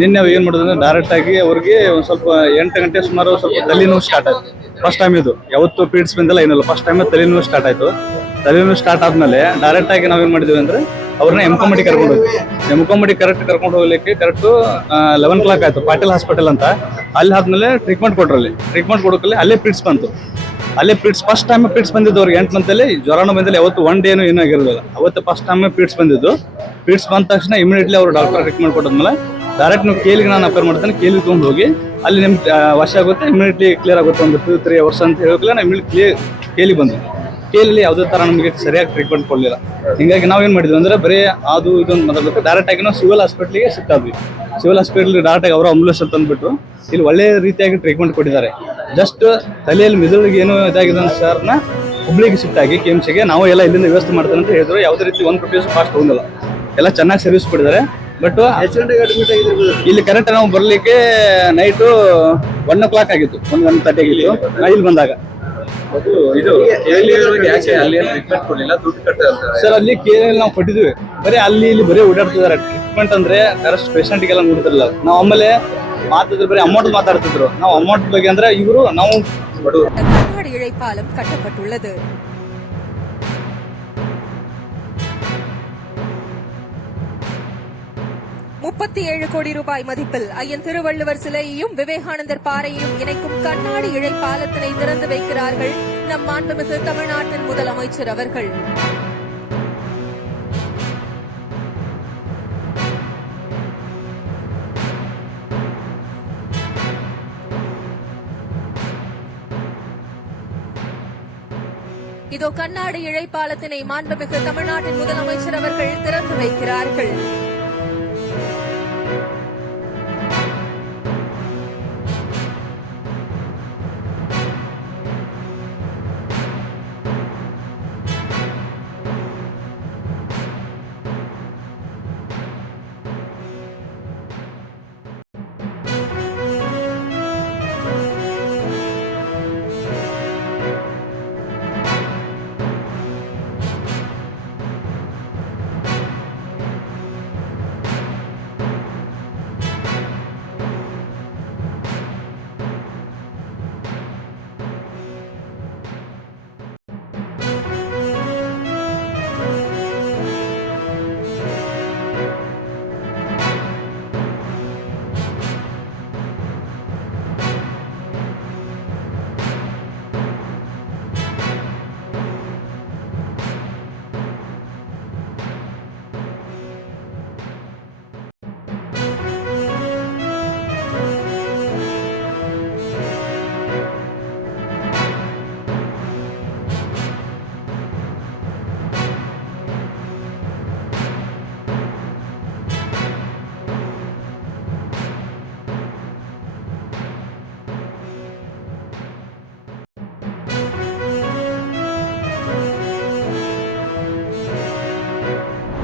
ನಿನ್ನೆ ನಾವು ಏನು ಮಾಡಿದ್ರೆ ಡೈರೆಕ್ಟ್ ಆಗಿ ಅವ್ರಿಗೆ ಒಂದು ಸ್ವಲ್ಪ 8 ಗಂಟೆ ಸುಮಾರು ಸ್ವಲ್ಪ ತಲೆನೋವು ಸ್ಟಾರ್ಟ್ ಆಯ್ತು. ಫಸ್ಟ್ ಟೈಮ್ ಇದು ಯಾವತ್ತು ಪೀಡ್ಸ್ ಬಂದಿಲ್ಲ ಏನಿಲ್ಲ, ಫಸ್ಟ್ ಟೈಮ್ ತಲೆನೋವು ಸ್ಟಾರ್ಟ್ ಆಯ್ತು. ತಲೆನೋವು ಸ್ಟಾರ್ಟ್ ಆದ್ಮೇಲೆ ಡೈರೆಕ್ಟ್ ಆಗಿ ನಾವೇನ್ ಮಾಡಿದ್ವಿ ಅಂದ್ರೆ ಅವ್ರನ್ನ ಎಮ್ಕೊಂಬಡಿ ಕರ್ಕೊಂಡು ಹೋದ್ವಿ. ಎಮ್ಕೊಂಬಡಿ ಕರ್ಕೊಂಡು ಹೋಗ್ಲಿಕ್ಕೆ ಕರೆಕ್ಟ್ 11 o'clock ಆಯ್ತು. ಪಾಟೀಲ್ ಹಾಸ್ಪಿಟಲ್ ಅಂತ ಅಲ್ಲಿ ಆದ್ಮೇಲೆ ಟ್ರೀಟ್ಮೆಂಟ್ ಕೊಟ್ರಲ್ಲಿ. ಟ್ರೀಟ್ಮೆಂಟ್ ಕೊಡೋಕಲ್ಲಿ ಅಲ್ಲೇ ಪೀಡ್ಸ್ ಬಂತು. ಅಲ್ಲೇ ಪೀಡ್ಸ್ ಫಸ್ಟ್ ಟೈಮ್ ಪೀಡ್ಸ್ ಬಂದಿದ್ದು ಅವ್ರಿಗೆ 8 month ಅಲ್ಲಿ. ಜ್ವರನೂ ಬಂದಿಲ್ಲ, ಯಾವತ್ತು 1 day ಏನೂ ಆಗಿರಲಿಲ್ಲ. ಅವತ್ತು ಫಸ್ಟ್ ಟೈಮ್ ಪೀಡ್ಸ್ ಬಂದಿದ್ದು. ಪೀಡ್ಸ್ ಬಂದ ತಕ್ಷಣ ಇಮಿಡಿಯೇಟ್ಲಿ ಅವರು ಡಾಕ್ಟರ್ ಟ್ರೀಟ್ಮೆಂಟ್ ಕೊಟ್ಟಿದ್ಮೇಲೆ ಡೈರೆಕ್ಟ್ ನೀವು ಕೇಲಿಗೆ ನಾನು ಅಫೇರ್ ಮಾಡ್ತೇನೆ, ಕೇಲಿಗೆ ತೊಗೊಂಡು ಹೋಗಿ ಅಲ್ಲಿ ನಿಮ್ಗೆ ವಾಶ್ ಆಗುತ್ತೆ, ಇಮಿಡಿಯೇಟ್ಲಿ ಕ್ಲಿಯರ್ ಆಗುತ್ತೆ. ಒಂದು 2-3 hours ಅಂತ ಹೇಳೋಕ್ಕಿಲ್ಲ, ನಾವು ಇಮಿಡಿಯೇಟ್ಲಿ ಕೇಲಿಗೆ ಬಂದ್ವಿ. ಕೇಲಲ್ಲಿ ಯಾವುದೇ ಥರ ನಮಗೆ ಸರಿಯಾಗಿ ಟ್ರೀಟ್ಮೆಂಟ್ ಕೊಡಲಿಲ್ಲ. ಹಿಂಗಾಗಿ ನಾವೇನು ಮಾಡಿದ್ವಿ ಅಂದರೆ ಬರೀ ಅದು ಇದೊಂದು ಮೊದಲು ಡೈರೆಕ್ಟ್ ಆಗಿ ನಾವು ಸಿವಿಲ್ ಹಾಸ್ಪಿಟ್ಲಿಗೆ ಶಿಫ್ಟ್ ಆದ್ವಿ. ಸಿವಿಲ್ ಹಾಸ್ಪಿಟ್ಲಿಗೆ ಡೈರೆಕ್ಟ್ ಆಗಿ ಅವರು ಆಂಬುಲೆನ್ಸ್ ಅಂತ ಅಂದ್ಬಿಟ್ಟು ಇಲ್ಲಿ ಒಳ್ಳೆ ರೀತಿಯಾಗಿ ಟ್ರೀಟ್ಮೆಂಟ್ ಕೊಟ್ಟಿದ್ದಾರೆ. ಜಸ್ಟ್ ತಲೆಯಲ್ಲಿ ಮೆದುಳಿಗೆ ಏನೋ ಇದಾಗಿದೆ ಅಂತ ಸರ್ನ ಹುಬ್ಳಿಗೆ ಶಿಫ್ಟ್ ಆಗಿ KMCಗೆ ನಾವು ಎಲ್ಲ ಇಲ್ಲಿಂದ ವ್ಯವಸ್ಥೆ ಮಾಡ್ತೇನೆ ಅಂತ ಹೇಳಿದ್ರು. ಯಾವುದೇ ರೀತಿ 1 rupees ಕಾಸ್ಟ್ ತೊಗೊಂಡಿಲ್ಲ, ಎಲ್ಲ ಚೆನ್ನಾಗಿ ಸರ್ವಿಸ್ ಕೊಟ್ಟಿದ್ದಾರೆ. ಬಟ್ ಇಲ್ಲಿ ಕರೆಕ್ಟ್ ನಾವು ಬರ್ಲಿಕ್ಕೆ ನೈಟು 1 o'clock ಆಗಿತ್ತು, 1:30 ಆಗಿತ್ತು ಇಲ್ಲಿ ಬಂದಾಗ. ಸರ್ ಅಲ್ಲಿ ಕೇಳಿ ನಾವು ಕೊಟ್ಟಿದ್ವಿ, ಬರೀ ಅಲ್ಲಿ ಇಲ್ಲಿ ಬರೀ ಓಡಾಡ್ತಿದಾರೆ. ಟ್ರೀಟ್ಮೆಂಟ್ ಅಂದ್ರೆ ಕರೆಕ್ಟ್ ಪೇಷಂಟ್ಗೆಲ್ಲ ನೋಡ್ತಿರಲ್ಲ. ನಾವು ಆಮೇಲೆ ಮಾತಾಡಿದ್ರೆ ಬರೀ ಅಮೌಂಟ್ ಮಾತಾಡ್ತಿದ್ರು. ನಾವು ಅಮೌಂಟ್ ಬಗ್ಗೆ ಅಂದ್ರೆ ಇವರು ನಾವು கண்ணாடி இழைப்பாலம் கட்டப்பட்டுள்ளது. 37 கோடி ரூபாய் மதிப்பில் ஐயன் திருவள்ளுவர் சிலையையும் விவேகானந்தர் பாறையையும் இணைக்கும் கண்ணாடி இழைப்பாலத்தினை திறந்து வைக்கிறார்கள் நம் மாண்புமிகு தமிழ்நாட்டின் முதலமைச்சர் அவர்கள். இதோ கண்ணாடி இழைப்பாலத்தினை மாண்புமிகு தமிழ்நாட்டின் முதலமைச்சர் அவர்கள் திறந்து வைக்கிறார்கள்.